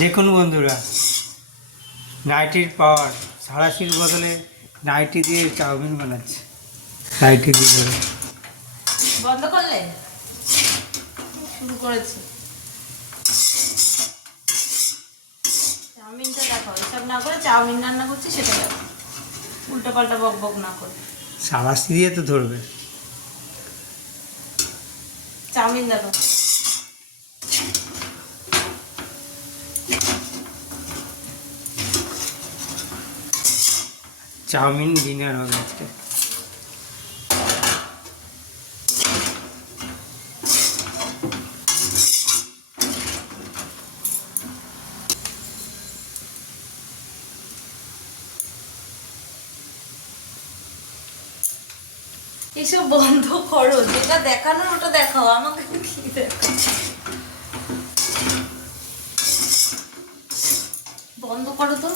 দেখুন বন্ধুরা, নাইটির পাওয়ার। সাঁড়াশির বদলে নাইটি দিয়ে চাউমিন বানাচ্ছে। নাইটি দিয়ে ধরে বন্ধ করলে শুরু করেছি। চাউমিনটা দেখো, এসব না করে চাউমিন রান্না করছি সেটা দেখো, উল্টো পাল্টা বক বক না করে। সাঁড়াশি দিয়ে তো ধরবে। চাউমিন দেখো, চাউমিন ডিনার হবে আজকে। এসব বন্ধ করো, যেটা দেখানোর ওটা দেখাও, আমাকে কি দেখো। বন্ধ করো তো।